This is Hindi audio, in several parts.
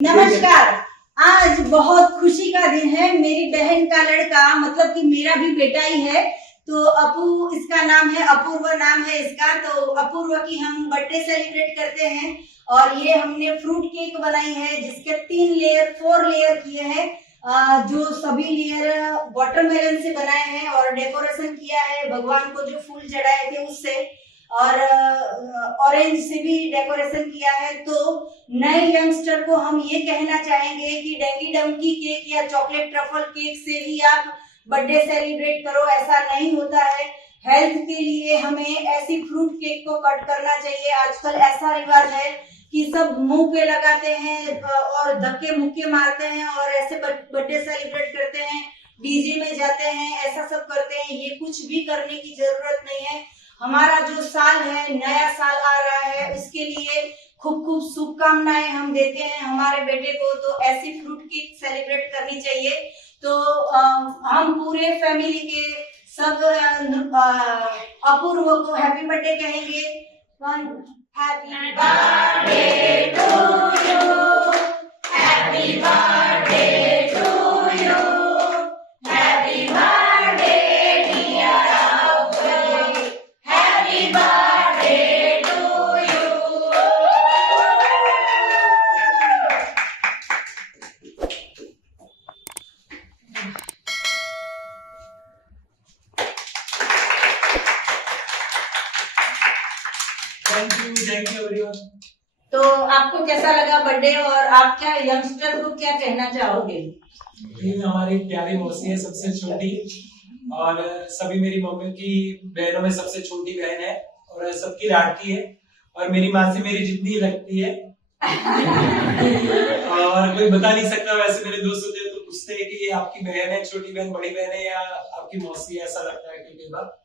नमस्कार। आज बहुत खुशी का दिन है। मेरी बहन का लड़का, मतलब कि मेरा भी बेटा ही है, तो अपू इसका नाम है, अपूर्व नाम है इसका। तो अपूर्व की हम बर्थडे सेलिब्रेट करते हैं और ये हमने फ्रूट केक बनाई है जिसके 4 लेयर किए हैं, जो सभी लेयर वाटरमेलन से बनाए हैं और डेकोरेशन किया है भगवान को जो फूल चढ़ाए थे उससे, और ऑरेंज से भी डेकोरेशन किया है। तो नए यंगस्टर को हम ये कहना चाहेंगे कि डेंगी डंकी केक या चॉकलेट ट्रफल केक से ही आप बर्थडे सेलिब्रेट करो, ऐसा नहीं होता है। हेल्थ के लिए हमें ऐसी फ्रूट केक को कट करना चाहिए। आजकल ऐसा रिवाज है कि सब मुंह पे लगाते हैं और धक्के मुक्के मारते हैं और ऐसे बर्थडे सेलिब्रेट करते हैं, डीजे में जाते हैं, ऐसा सब करते हैं। ये कुछ भी करने की जरूरत नहीं है। हमारा जो साल है, नया साल आ रहा है, उसके लिए खूब खूब शुभकामनाएं हम देते हैं हमारे बेटे को। तो ऐसी फ्रूट केक सेलिब्रेट करनी चाहिए। तो हम पूरे फैमिली के सब अपूर्व को हैप्पी बर्थडे कहेंगे। Happy birthday to you, happy birthday to you, happy birthday dear Apurva, happy birthday to you. Thank you everyone. तो आपको कैसा लगा बर्थडे, और आप क्या यंगस्टर को क्या कहना चाहोगे? हमारी प्यारी मौसी है, सबसे छोटी, और सभी मेरी मम्मी की बहनों में सबसे छोटी बहन है और सबकी लाडकी है, और मेरी माँ से मेरी जितनी लगती है। और कोई बता नहीं सकता। वैसे मेरे दोस्त होते हैं तो पूछते हैं कि ये आपकी बहन है, छोटी बहन, बड़ी बहन है, या आपकी मौसी है, ऐसा लगता है कई बार।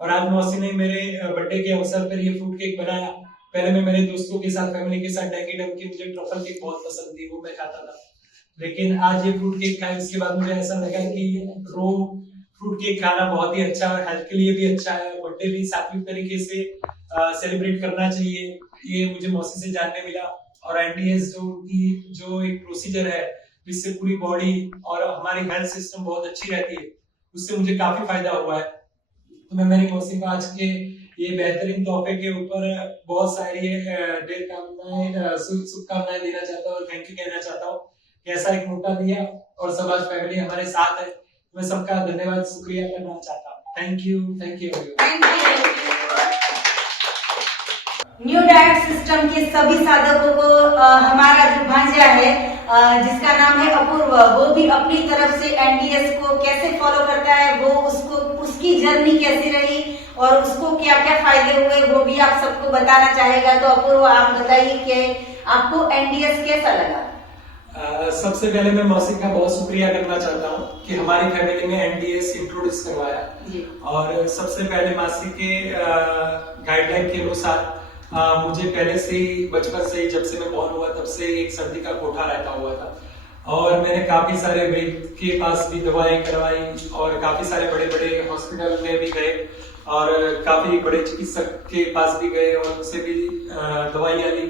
और आज मौसी ने मेरे बर्थडे के अवसर पर ये फ्रूट केक बनाया। पहले मैं मेरे दोस्तों के साथ, फैमिली के साथ डेंगी डंकी, मुझे ट्रफल केक बहुत पसंद थी, वो मैं खाता था। लेकिन आज ये फ्रूट केक खाया, उसके बाद मुझे ऐसा लगा कि रो फ्रूट केक खाना बहुत ही अच्छा है, हेल्थ के लिए भी अच्छा है। बर्थडे भी सात्विक तरीके से सेलिब्रेट करना चाहिए, ये मुझे मौसी से जानने मिला। और एनडीएस जो एक प्रोसीजर है जिससे पूरी बॉडी और हमारी हेल्थ सिस्टम बहुत अच्छी रहती है, उससे मुझे काफी फायदा हुआ है। तो मैं मेरी मौसी को आज के ये बेहतरीन तोहफे के ऊपर बहुत सारी शुभकामनाएं देना चाहता हूँ और थैंक यू कहना चाहता हूँ कि ऐसा एक मौका दिया और सब आज फैमिली हमारे साथ है। मैं सबका धन्यवाद, शुक्रिया करना चाहता हूँ। Thank you new diet system के सभी साधकों को हमारा जो भांजा है जिसका नाम है अपूर्व, वो भी अपनी तरफ से एनडीएस को कैसे फॉलो करता है, वो उसकी जर्नी कैसी रही और उसको क्या क्या फायदे हुए, वो भी आप सबको बताना चाहेगा। तो अपूर्व, आप बताइए कि आपको एनडीएस कैसा लगा? सबसे पहले मैं मौसी का बहुत शुक्रिया करना चाहता हूँ कि हमारी फैमिली में एनडीएस इंट्रोड्यूस करवाया। और सबसे पहले मौसी के गाइडलाइन के अनुसार मुझे पहले से ही, बचपन से ही, जब से मैं बॉर्न हुआ तब से एक सर्दी का कोठा रहता हुआ था, और मैंने काफी सारे वैद्य के पास भी दवाएं करवाई और काफी सारे बड़े बड़े हॉस्पिटल में भी गए और काफी बड़े चिकित्सक के पास भी गए और उनसे भी दवाइयां ली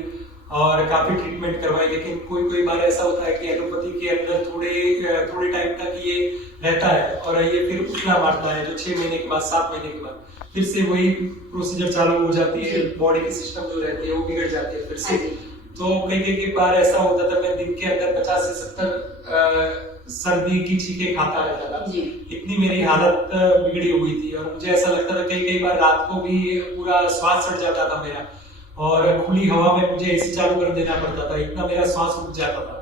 और काफी ट्रीटमेंट करवाई। लेकिन कोई बार ऐसा होता है कि एलोपैथी के अंदर थोड़े टाइम तक ये रहता है और ये फिर उठना मारता है, जो 6 महीने के बाद, 7 महीने के बाद फिर से वही प्रोसीजर चालू हो जाती है, बॉडी की सिस्टम जो रहती है वो बिगड़ जाती है फिर से। तो कई बार ऐसा होता था मैं दिन के अंदर 50 से 70 सर्दी की चीखें खाता रहता था। इतनी मेरी हालत बिगड़ी हुई थी और मुझे ऐसा लगता था कई बार रात को भी पूरा श्वास चढ़ जाता था मेरा, और खुली हवा में मुझे एसी चालू कर देना पड़ता था, इतना मेरा श्वास रुक जाता था।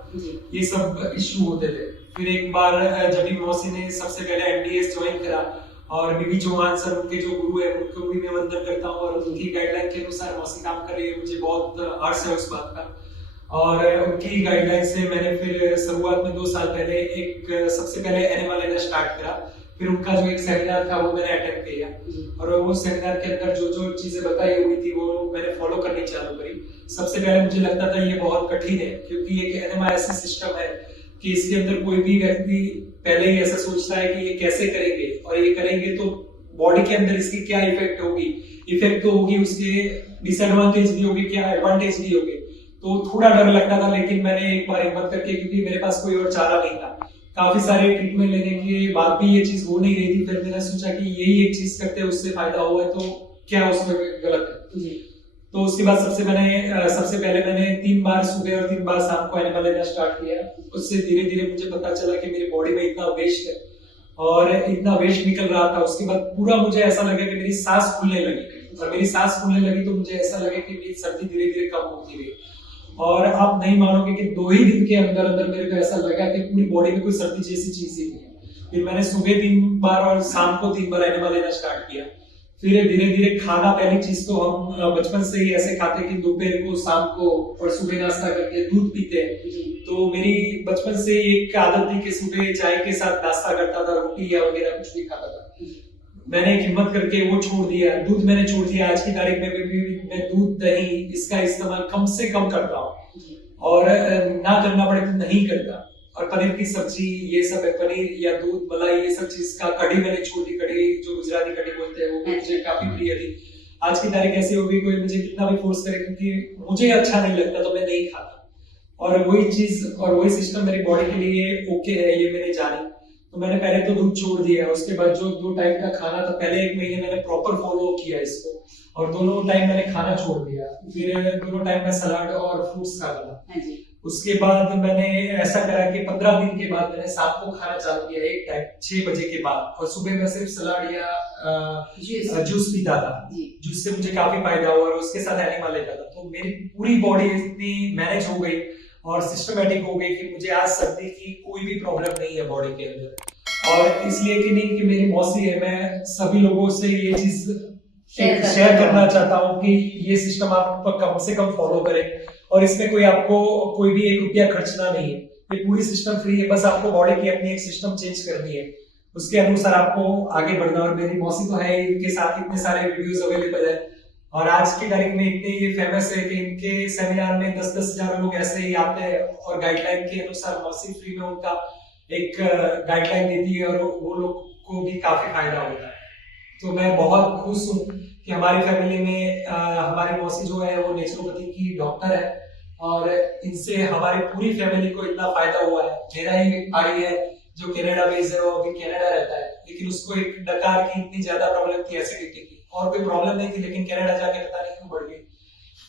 ये सब इश्यू होते थे। फिर एक बार जब भी मौसी ने सबसे पहले एनडीएस ज्वाइन करा और बीबी चौहान सर, उनके जो गुरु है, उनको भी मैं वंदन करता हूँ और उनकी गाइडलाइन के अनुसार मौसी काम कर रही है, मुझे बहुत हर्ष है उस बात का। और उनकी गाइडलाइन से मैंने फिर शुरुआत में 2 साल पहले सबसे पहले एनेमा लेना स्टार्ट करा। फिर उनका जो एक सेमिनार था वो मैंने अटेंड किया और वो सेमिनार के अंदर जो चीजें बताई हुई थी वो मैंने फॉलो करनी चालू करी। सबसे पहले मुझे लगता था ये बहुत कठिन है, क्योंकि एक एनेमा ऐसा सिस्टम है कि इसके अंदर कोई भी व्यक्ति पहले ही ऐसा सोचता है कि ये कैसे करेंगे और ये करेंगे तो बॉडी के अंदर इसकी क्या इफेक्ट होगी, इफेक्ट तो होगी, उसके डिसएडवांटेज भी होगी, क्या एडवांटेज भी होगी। तो थोड़ा डर लगता था, लेकिन मैंने एक बार हिम्मत करके, क्योंकि मेरे पास कोई और चारा नहीं था, काफी सारे ट्रीटमेंट लेने के बाद भी ये चीज हो नहीं रही थी। फिर मैंने सोचा कि यही एक चीज करते हैं, उससे फायदा हुआ है तो क्या उसमें गलत है जी। तो उसके बाद सबसे पहले मैंने 3 बार सुबह और 3 बार शाम को एनिमा लेना स्टार्ट किया। उससे धीरे धीरे मुझे पता चला कि मेरी बॉडी में इतना वेस्ट है और इतना वेस्ट निकल रहा था। उसके बाद पूरा मुझे ऐसा लगा कि मेरी सांस फूलने लगी, और मेरी सांस फूलने लगी तो मुझे ऐसा लगा कि मेरी सर्दी धीरे धीरे कम होती गई। और आप नहीं मानोगे कि 2 ही दिन के अंदर अंदर मेरे को ऐसा लगा कि पूरी बॉडी में कोई सर्दी जैसी चीज ही नहीं है। फिर मैंने सुबह 3 बार और शाम को 3 बार एनिमा लेना स्टार्ट किया। फिर धीरे धीरे खाना, पहली चीज तो हम बचपन से ही ऐसे खाते कि दोपहर को, शाम को और सुबह नाश्ता करके दूध पीते हैं। तो मेरी बचपन से एक आदत थी कि सुबह चाय के साथ नाश्ता करता था, रोटी या वगैरह कुछ भी खाता था। मैंने एक हिम्मत करके वो छोड़ दिया, दूध मैंने छोड़ दिया। आज की तारीख में भी मैं दूध, दही इसका इस्तेमाल कम से कम करता हूँ, और ना करना पड़े तो नहीं करता। और पनीर की सब्जी, ये सब है, पनीर या दूध, मलाई, ये सब चीज का, कढ़ी मैंने छोड़ दी। कढ़ी जो गुजराती कढ़ी बोलते हैं, वो मुझे काफी प्रिय थी। आज की तारीख ऐसी हो गई, कोई मुझे कितना भी फोर्स करे, क्योंकि मुझे अच्छा नहीं लगता तो मैं नहीं खाता। और वही चीज और वही सिस्टम मेरी बॉडी के लिए ओके है, ये मैंने जानी। तो मैंने पहले तो दूध छोड़ दिया। उसके बाद जो 2 टाइम का खाना था, पहले 1 महीने मैंने प्रॉपर फॉलो किया इसको, और दोनों टाइम मैंने खाना छोड़ दिया। फिर दोनों टाइम में सलाद और फ्रूट्स खाता था। उसके बाद मैंने ऐसा करा कि 15 दिन के बाद मैंने शाम को खाना चालू किया, एक टाइम 6 बजे के बाद, और सुबह में सिर्फ सलाद या जूस पीता था, जिससे मुझे काफी फायदा हुआ, और उसके साथ एनिमा लेता था। तो मेरी पूरी बॉडी इतनी मैनेज हो गई और सिस्टमेटिक हो गई कि मुझे आज सर्दी की कोई भी प्रॉब्लम नहीं है बॉडी के अंदर। और इसलिए कि नहीं कि मेरी मौसी है, मैं सभी लोगों से ये चीज शेयर करना चाहता हूँ कि ये सिस्टम आप कम से कम फॉलो करें, और इसमें कोई आपको कोई भी 1 रुपया खर्चना नहीं है। ये पूरी सिस्टम फ्री है, बस आपको बॉडी की अपनी एक सिस्टम चेंज करनी है, उसके अनुसार आपको आगे बढ़ना। और मेरी मौसी तो है, इनके साथ इतने सारे वीडियोस अवेलेबल है, और आज की तारीख में इतने ये फेमस है कि इनके सेमिनार में 10-10 हजार लोग ऐसे ही आते हैं, और गाइडलाइन के अनुसार मौसी फ्री में उनका एक गाइडलाइन देती है, और वो लोग को भी काफी फायदा होता है। तो मैं बहुत खुश हूँ कि हमारी फैमिली में हमारी मौसी जो है वो नेचुरोपैथी की डॉक्टर है, और इनसे हमारी पूरी फैमिली को इतना फायदा हुआ है। मेरा ही एक भाई है जो कनाडा बेस्ड है, वो अभी कनाडा रहता है, लेकिन उसको एक डकार की इतनी ज्यादा प्रॉब्लम थी, एसिडिटी की, और कोई प्रॉब्लम नहीं थी, लेकिन कनाडा जाके पता नहीं क्यों बढ़ गई।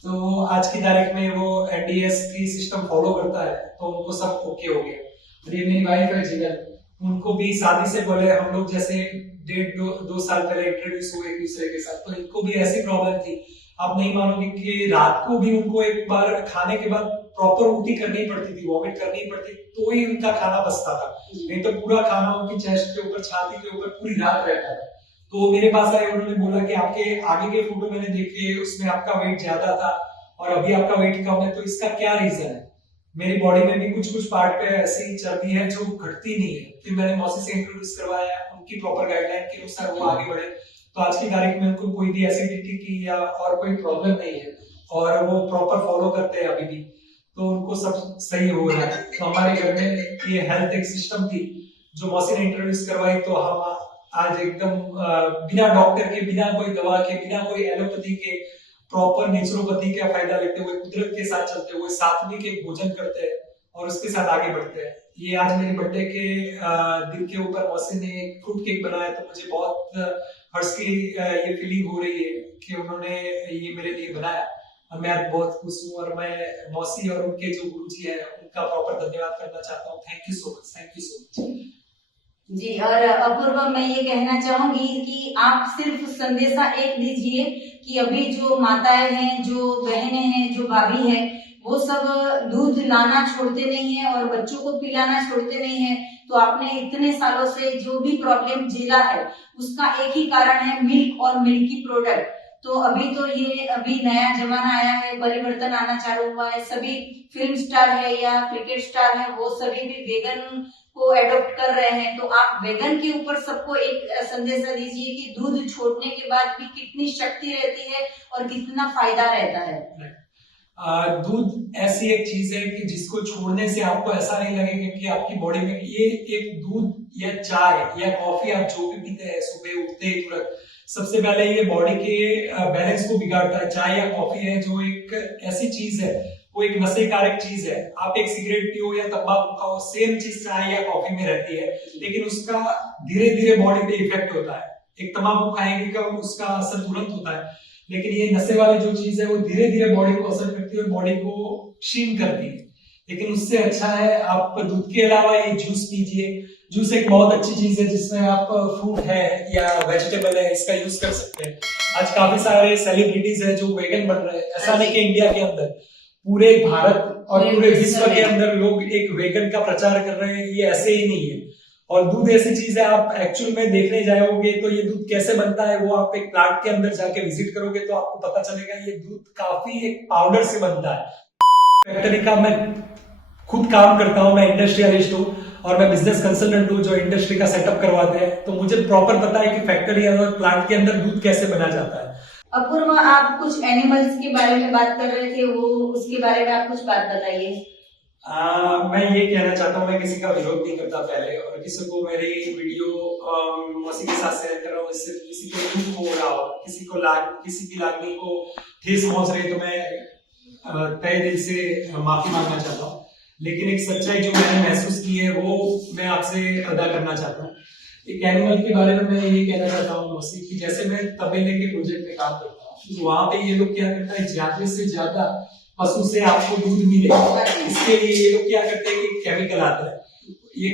तो आज की तारीख में वो NDS की सिस्टम फॉलो करता है, तो उनको सब ओके हो गया। और ये मेरी वाइफ है जिगल, उनको भी शादी से पहले हम लोग जैसे 1.5-2 साल पहले इंट्रोड्यूस हुए एक दूसरे के साथ, तो इनको भी ऐसी प्रॉब्लम थी। आप नहीं मानोगे कि रात को भी उनको एक बार खाने के बाद प्रॉपर उल्टी करनी पड़ती थी, वॉमिट करनी पड़ती, तो ही उनका खाना बचता था, नहीं तो पूरा खाना उनकी चेस्ट के ऊपर, छाती के ऊपर पूरी रात रहता था। तो मेरे पास आए, उन्होंने बोला कि आपके आगे के फोटो मैंने देखे, उसमें आपका वेट ज्यादा था और अभी आपका वेट कम है, तो इसका क्या रीजन है? मेरी बॉडी में भी कुछ पार्ट पे ऐसी चर्बी है जो घटती नहीं है। फिर मैंने मौसी से इंट्रोड्यूस करवाया, उनकी प्रॉपर गाइडलाइन के अनुसार वो आगे बढ़े, तो आज की तारीख में उनको कोई भी एसिडिटी की या और कोई प्रॉब्लम नहीं है, और वो प्रॉपर फॉलो करते हैं अभी भी, तो उनको सब सही हो रहा है। तो हमारे घर में ये हेल्थ एक सिस्टम थी जो मौसी ने इंट्रोड्यूस करवाई, तो हम आज एकदम बिना डॉक्टर के, बिना कोई दवा के, बिना कोई एलोपैथी के, प्रॉपर नेचुरोपैथी का फायदा लेते हुए, कुदरत के साथ चलते हुए, सात्विक एक भोजन करते हैं और उसके साथ आगे बढ़ते हैं। ये आज मेरे बर्थडे के दिन के ऊपर मौसी ने एक फ्रूट केक बनाया, तो मुझे बहुत हर्ष की ये फीलिंग हो रही है कि उन्होंने ये मेरे लिए बनाया, और मैं आज बहुत खुश हूँ। और मैं मौसी और उनके जो गुरुजी है उनका प्रॉपर धन्यवाद करना चाहता हूँ। Thank you so much, thank you so much जी। और अपूर्वा, मैं ये कहना चाहूंगी कि आप सिर्फ संदेशा एक दीजिए कि अभी जो माताएं हैं, जो बहनें हैं, जो भाभी है, वो सब दूध लाना छोड़ते नहीं है और बच्चों को पिलाना छोड़ते नहीं है। तो आपने इतने सालों से जो भी प्रॉब्लम झेला है उसका एक ही कारण है, मिल्क और मिल्की प्रोडक्ट। तो अभी नया जमाना आया है, परिवर्तन आना चालू हुआ है, सभी फिल्म स्टार है या क्रिकेट स्टार है, वो सभी भी वेगन को एडॉप्ट कर रहे हैं। तो आप वेगन के ऊपर सबको एक संदेशा दीजिए कि दूध छोड़ने के बाद भी कितनी शक्ति रहती है और कितना फायदा रहता है। दूध ऐसी एक चीज है कि जिसको छोड़ने से आपको ऐसा नहीं लगेगा कि आपकी बॉडी में ये एक दूध या चाय या कॉफी आप जो भी पीते हैं सुबह उठते ही तुरंत, सबसे पहले ये बॉडी के बैलेंस को बिगाड़ता है। चाय या कॉफी है जो एक ऐसी चीज है वो एक नशेकारक चीज है। आप एक सिगरेट पियो या तंबाकू खाओ, सेम चीज चाय या कॉफी में रहती है, लेकिन उसका धीरे धीरे बॉडी पे इफेक्ट होता है। एक तंबाकू खाएंगे का उसका असर तुरंत होता है, लेकिन ये नशे वाली जो चीज है वो धीरे धीरे बॉडी को असर करती है और बॉडी को क्षीण करती है। लेकिन उससे अच्छा है आप दूध के अलावा ये जूस पीजिए। जूस एक बहुत अच्छी चीज है जिसमें आप फ्रूट है या वेजिटेबल है इसका यूज कर सकते हैं। आज काफी सारे सेलिब्रिटीज है जो वेगन बन रहे हैं। ऐसा नहीं कि इंडिया के अंदर, पूरे भारत और पूरे विश्व के अंदर लोग एक वेगन का प्रचार कर रहे हैं। ये ऐसे ही नहीं है। और दूध ऐसी चीज है, आप एक्चुअल में देखने जाओगे तो ये दूध कैसे बनता है वो आप एक प्लांट के अंदर जाके विजिट करोगे तो आपको पता चलेगा। ये दूध काफी एक पाउडर से बनता है। फैक्ट्री का मैं खुद काम करता हूँ, मैं इंडस्ट्रियलिस्ट हूँ और मैं बिजनेस कंसल्टेंट हूँ जो इंडस्ट्री का सेटअप करवाते हैं। तो मुझे प्रॉपर पता है कि फैक्ट्री और प्लांट के अंदर दूध कैसे बना जाता है। अपूर्वा, आप कुछ एनिमल्स के बारे में बात कर रहे थे, वो उसके बारे में आप कुछ बात बताइए। मैं ये कहना चाहता हूँ, मैं किसी का विरोध नहीं करता पहले, और किसी को मेरी वीडियो मौसी के साथ शेयर कर रहा हूँ, इससे किसी को दुख हो रहा हो, किसी की लागनी को ठेस पहुंच रही, तो मैं तहे दिल से माफी मांगना चाहता हूँ। लेकिन एक सच्चाई जो मैंने महसूस की है वो मैं आपसे अदा करना चाहता हूँ। एक एनिमल के बारे में मैं ये कहना चाहता हूँ मौसी की, जैसे मैं तबेले के प्रोजेक्ट में काम करता हूँ, तो वहां पे ये लोग क्या करता है, ज्यादा से ज्यादा पशु से आपको दूध मिले, इसके लिए ये लोग क्या करते हैं कि केमिकल आता है। ये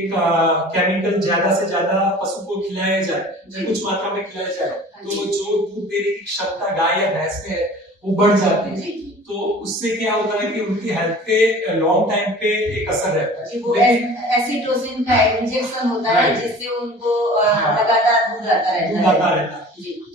केमिकल ज्यादा से ज्यादा पशु को खिलाया जाए, कुछ मात्रा में खिलाया जाए, तो जो दूध देने की क्षमता गाय या भैंस में है वो बढ़ जाती है। तो उससे क्या होता है कि उनकी हेल्थ पे लॉन्ग टाइम पे एक असर रहता है। वो एसिटोसिन का इंजेक्शन होता है जिससे उनको लगातार दूध आता रहता है।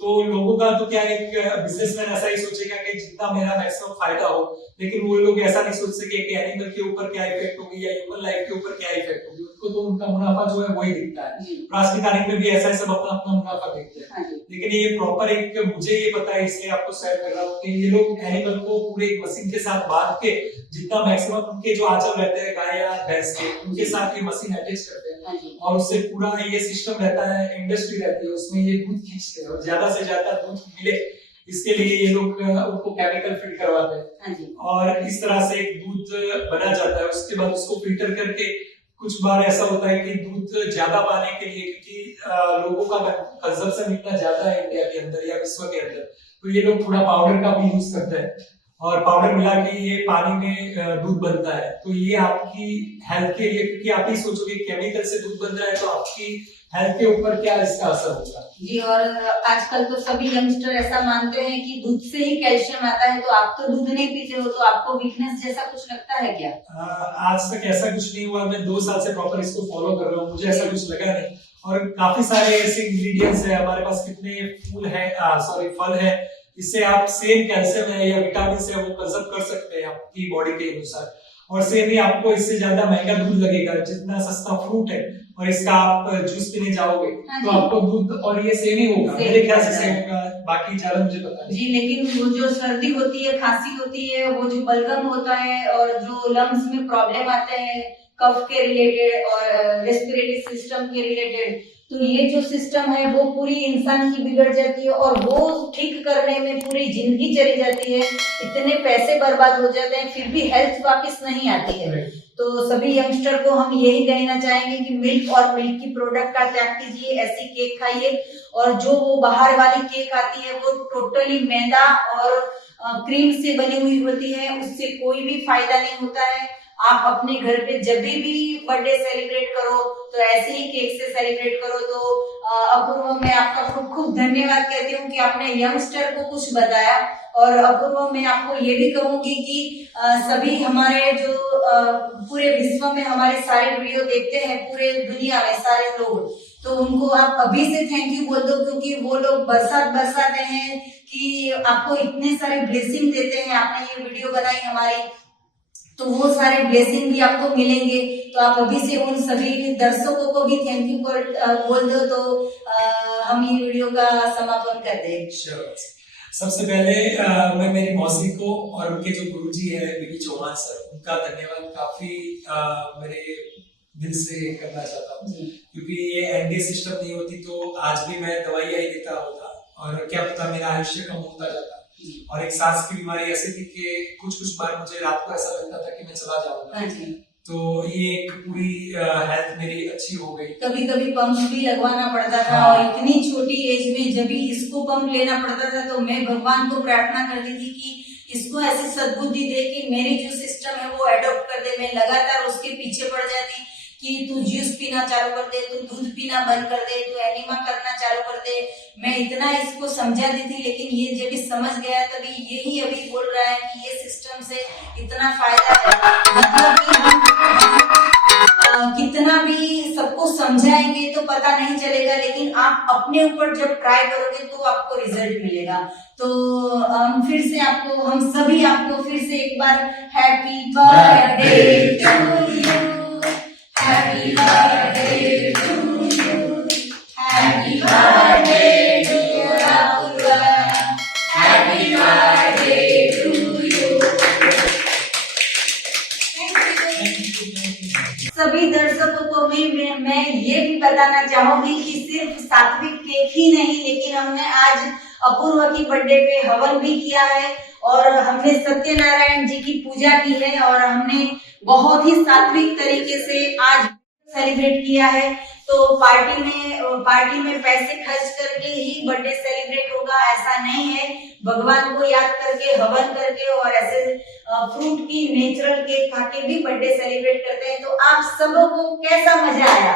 तो लोगों का तो क्या, एक बिजनेसमैन ऐसा ही सोचेगा कि जितना मेरा मैक्सिमम फायदा हो, लेकिन वो लोग ऐसा नहीं सोच सके कि एनिमल के ऊपर क्या इफेक्ट होगी या ह्यूमन लाइफ के ऊपर क्या इफेक्ट होगी। उनको तो उनका मुनाफा जो है वही दिखता है। प्लास्टिक तारीख में भी ऐसा है, सब अपना अपना मुनाफा देखते हैं। लेकिन ये प्रॉपर एक, मुझे ये पता है इसलिए आपको शेयर कर रहा हूँ कि ये लोग एनिमल को पूरे एक मशीन के साथ बांध के जितना मैक्सिमम उनके जो आंचल रहते हैं गाय या भैंस के, उनके साथ ये मशीन अटैच करते हैं और उससे पूरा ये सिस्टम रहता है, इंडस्ट्री रहती है, उसमें ये दूध खींचते हैं और ज्यादा से ज्यादा दूध मिले इसके लिए ये लोग उनको केमिकल फीड करवाते हैं और इस तरह से एक दूध बना जाता है। उसके बाद उसको फिल्टर करके, कुछ बार ऐसा होता है कि दूध ज्यादा पाने के लिए, क्योंकि लोगों का कंजम्पशन इतना ज्यादा है इंडिया के अंदर या विश्व के अंदर, तो ये लोग थोड़ा पाउडर का भी यूज करते हैं और पाउडर मिला के ये पानी में दूध बनता है। तो ये आपकी हेल्थ के लिए, क्योंकि आप ही सोचोगे केमिकल से दूध बन रहा है तो आपकी हेल्थ के ऊपर क्या इसका असर होगा। जी, और आजकल तो सभी यंगस्टर ऐसा मानते हैं कि दूध से ही कैल्शियम आता है, तो आप तो दूध नहीं पीते हो, तो आपको वीकनेस जैसा कुछ लगता है क्या? आज तक ऐसा कुछ नहीं हुआ, मैं 2 साल से प्रॉपर इसको फॉलो कर रहा हूँ, मुझे ऐसा कुछ लगा नहीं। और काफी सारे ऐसे इंग्रेडिएंट्स है हमारे पास, कितने फल है, इससे आप सेम कैल्शियम है या विटामिन है वो कंज्यूम कर सकते हैं आपकी बॉडी के अनुसार। और सेम ही आपको इससे ज्यादा महंगा दूध लगेगा जितना सस्ता फ्रूट है, और इसका आप जूस पीने जाओगे तो आपको दूध और ये सेम ही होगा, मेरे ख्याल से सेम होगा, बाकी ज्यादा मुझे पता नहीं। जी, लेकिन वो जो सर्दी होती है, खांसी होती है, वो जो बलगम होता है और जो लंग्स में प्रॉब्लम आते हैं कफ के रिलेटेड और रेस्पिरेटरी सिस्टम के रिलेटेड, तो ये जो सिस्टम है वो पूरी इंसान की बिगड़ जाती है और वो ठीक करने में पूरी जिंदगी चली जाती है, इतने पैसे बर्बाद हो जाते हैं, फिर भी हेल्थ वापस नहीं आती है। तो सभी यंगस्टर को हम यही कहना चाहेंगे कि मिल्क और मिल्क की प्रोडक्ट का त्याग कीजिए, ऐसी केक खाइए, और जो वो बाहर वाली केक आती है वो टोटली मैदा और क्रीम से बनी हुई होती है, उससे कोई भी फायदा नहीं होता है। आप अपने घर पे जब भी बर्थडे सेलिब्रेट करो तो ऐसे ही केक से सेलिब्रेट करो। तो अपूर्व, मैं आपका खूब खूब धन्यवाद कहती हूँ कि आपने यंगस्टर को कुछ बताया। और अपूर्व, मैं आपको ये भी कहूंगी कि सभी हमारे जो पूरे विश्व में हमारे सारे वीडियो देखते हैं, पूरे दुनिया में सारे लोग, तो उनको आप अभी से थैंक यू बोल दो, क्योंकि वो लोग बरसाते हैं कि आपको इतने सारे ब्लेसिंग देते हैं, आपने ये वीडियो बनाई हमारी, तो वो सारे ब्लेसिंग भी आपको मिलेंगे। तो आप अभी से उन सभी दर्शकों को भी थैंक यू बोल दो, तो हम ये वीडियो का समापन कर दें। सबसे पहले मैं मेरी मौसी को और उनके जो गुरुजी है विकी चौहान सर, उनका धन्यवाद काफी मेरे दिल से करना चाहता हूँ, क्योंकि ये एनडीएस सिस्टम नहीं होती तो आज भी मैं दवाइयाँ ही देता होता और क्या पता मेरा आयुष्य कम होता जाता। और एक सांस की बीमारी ऐसी थी कि कुछ बार मुझे रात को ऐसा लगता था कि मैं चला जाऊंगा। तो ये एक पूरी हेल्थ मेरी अच्छी हो गई। कभी कभी पंप भी लगवाना पड़ता था और इतनी छोटी एज में जब भी इसको पंप लेना पड़ता था तो मैं भगवान को प्रार्थना करती थी कि इसको ऐसी सद्बुद्धि दे कि मेरी जो सिस्टम है वो एडॉप्ट कर दे। मैं लगातार उसके पीछे पड़ जाती कि तू जूस पीना चालू कर दे, तू दूध पीना बंद कर दे, तू एनिमा करना चालू कर दे। मैं इतना इसको समझाती थी, लेकिन ये जब समझ गया तभी यही अभी बोल रहा है कि ये सिस्टम से इतना फायदा है। मतलब कि हम कितना भी सबको समझाएंगे तो पता नहीं चलेगा, लेकिन आप अपने ऊपर जब ट्राई करोगे तो आपको रिजल्ट मिलेगा। तो हम सभी आपको फिर से एक बार happy birthday to you, happy birthday to you, happy birthday to Apurva, happy birthday to you. सभी दर्शकों को मैं ये भी बताना चाहूंगी कि सिर्फ सात्विक केक ही नहीं, लेकिन हमने आज अपूर्वा की बर्थडे पे हवन भी किया है और हमने सत्यनारायण जी की पूजा की है और हमने बहुत ही सात्विक तरीके से आज सेलिब्रेट किया है। तो पार्टी में पैसे खर्च करके ही बर्थडे सेलिब्रेट होगा ऐसा नहीं है। भगवान को याद करके, हवन करके और ऐसे फ्रूट की नेचुरल केक खा के भी बर्थडे सेलिब्रेट करते हैं। तो आप सबको कैसा मजा आया?